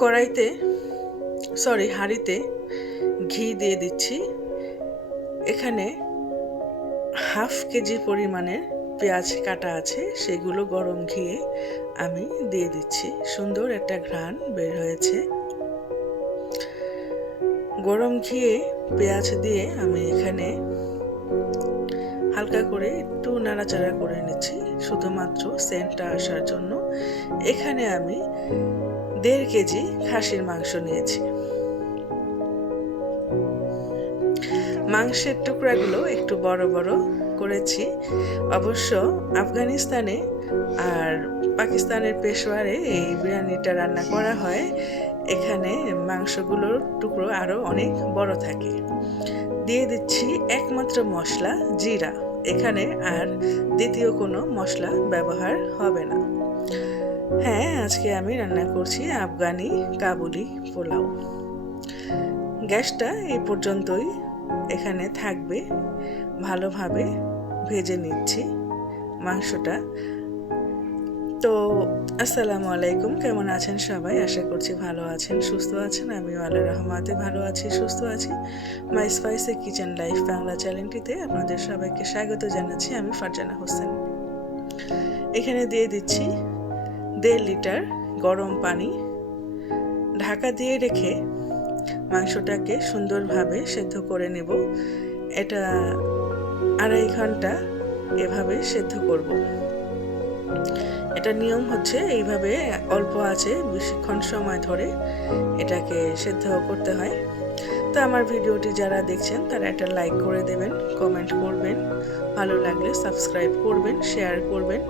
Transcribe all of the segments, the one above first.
কড়াইতে হাঁড়িতে ঘি দিয়ে দিচ্ছি। এখানে হাফ কেজি পরিমাণের পেঁয়াজ কাটা আছে, সেগুলো গরম ঘিয়ে আমি দিয়ে দিচ্ছি। সুন্দর একটা ঘ্রাণ বের হয়েছে। গরম ঘিয়ে পেঁয়াজ দিয়ে আমি এখানে হালকা করে একটু নাড়াচাড়া করে নিচ্ছি, শুধুমাত্র সেন্টটা আসার জন্য। এখানে আমি 1.5 কেজি খাসির মাংস নিয়েছি। মাংসের টুকরাগুলো একটু বড় বড় করেছি। অবশ্য আফগানিস্তানে আর পাকিস্তানের পেশোয়ারে এই বিরিয়ানিটা রান্না করা হয়, এখানে মাংসগুলোর টুকরো আরও অনেক বড় থাকে। দিয়ে দিচ্ছি একমাত্র মশলা জিরা। এখানে আর দ্বিতীয় কোনো মশলা ব্যবহার হবে না। হ্যাঁ, আজকে আমি রান্না করছি আফগানি কাবুলি পোলাও। গ্যাসটা এই পর্যন্তই এখানে থাকবে। ভালোভাবে ভেজে নিচ্ছি মাংসটা। তো আসসালামু আলাইকুম, কেমন আছেন সবাই? আশা করছি ভালো আছেন, সুস্থ আছেন। আমিও আল্লাহর রহমতে ভালো আছি, সুস্থ আছি। মাই স্পাইসি কিচেন লাইফ বাংলা চ্যানেলটিতে আপনাদের সবাইকে স্বাগত জানাচ্ছি। আমি ফারজানা হোসেন। এখানে দিয়ে দিচ্ছি 1.5 লিটার গরম পানি। ঢাকা দিয়ে রেখে মাংসটাকে সুন্দরভাবে সেদ্ধ করে নেব। এটা 2.5 ঘন্টা এভাবে সেদ্ধ করব। এটা নিয়ম হচ্ছে এইভাবে অল্প আছে বেশিক্ষণ সময় ধরে এটাকে সেদ্ধ করতে হয়। তো আমার ভিডিওটি যারা দেখছেন তারা একটা লাইক করে দেবেন, কমেন্ট করবেন, ভালো লাগলে সাবস্ক্রাইব করবেন, শেয়ার করবেন।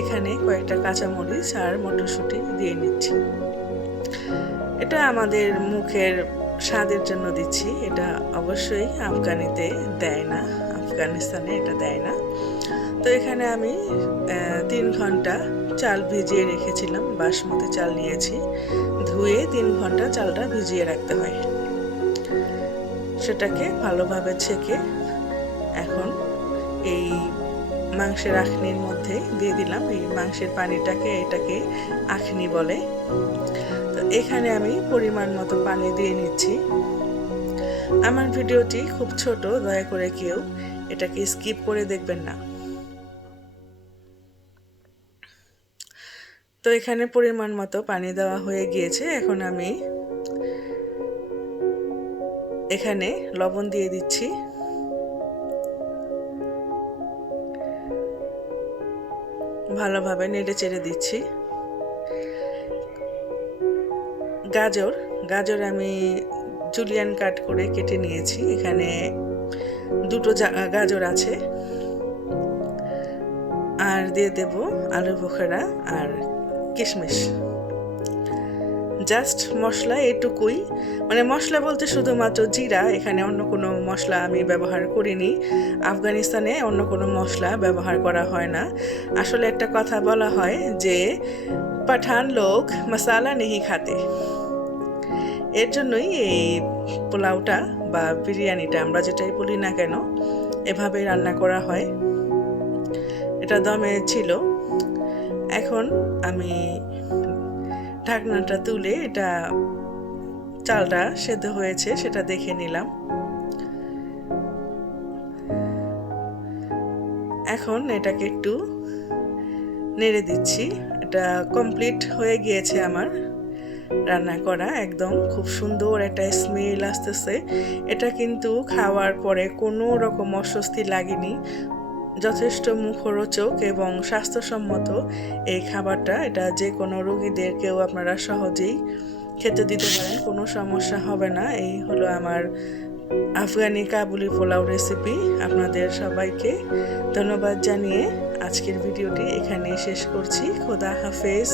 এখানে কয়েকটা কাঁচামরিচ আর মটরশুঁটি দিয়ে নিচ্ছি। এটা আমাদের মুখের স্বাদের জন্য দিচ্ছি। এটা অবশ্যই আফগানিতে দেয় না, আফগানিস্তানে এটা দেয় না। তো এখানে আমি 3 ঘন্টা চাল ভিজিয়ে রেখেছিলাম। বাসমতি চাল নিয়েছি, ধুয়ে 3 ঘন্টা চালটা ভিজিয়ে রাখতে হয়। সেটাকে ভালোভাবে ছেঁকে এখন এই মাংসের আখনির মধ্যে দিয়ে দিলাম। এই মাংসের পানিটাকে এটাকে আখনি বলে। তো এখানে আমি পরিমাণ মতো পানি দিয়ে নিচ্ছি। আমার ভিডিওটি খুব ছোট, দয়া করে কেউ এটাকে স্কিপ করে দেখবেন না। তো এখানে পরিমাণ মতো পানি দেওয়া হয়ে গিয়েছে। এখন আমি এখানে লবণ দিয়ে দিচ্ছি। ভালোভাবে নেড়ে চেড়ে দিচ্ছি। গাজর আমি জুলিয়ান কাট করে কেটে নিয়েছি। এখানে 2টো গাজর আছে। আর দিয়ে দেব আলু বোখরা আর কিশমিশ। জাস্ট মশলা এটুকুই, মানে মশলা বলতে শুধুমাত্র জিরা। এখানে অন্য কোনো মশলা আমি ব্যবহার করিনি। আফগানিস্তানে অন্য কোনো মশলা ব্যবহার করা হয় না। আসলে একটা কথা বলা হয় যে পাঠান লোক মশালা নেহি খাতে। এর জন্যই এই পোলাওটা বা বিরিয়ানিটা, আমরা যেটাই বলি না কেন, এভাবে রান্না করা হয়। এটা দমে ছিল। এখন আমি ঢাকনাটা তুলে এটা চালটা সেদ্ধ হয়েছে সেটা দেখে নিলাম। এখন এটাকে একটু নেড়ে দিচ্ছি। এটা কমপ্লিট হয়ে গিয়েছে আমার রান্না করা। একদম খুব সুন্দর একটা স্মেল আসতেছে। এটা কিন্তু খাওয়ার পরে কোনো রকম অস্বস্তি লাগেনি। যথেষ্ট মুখরোচক এবং স্বাস্থ্যসম্মত এই খাবারটা। এটা যে কোনো রোগীদেরকেও আপনারা সহজেই খেতে দিতে পারেন, কোনো সমস্যা হবে না। এই হলো আমার আফগানি কাবুলি পোলাও রেসিপি। আপনাদের সবাইকে ধন্যবাদ জানিয়ে আজকের ভিডিওটি এখানে শেষ করছি। খোদা হাফেজ।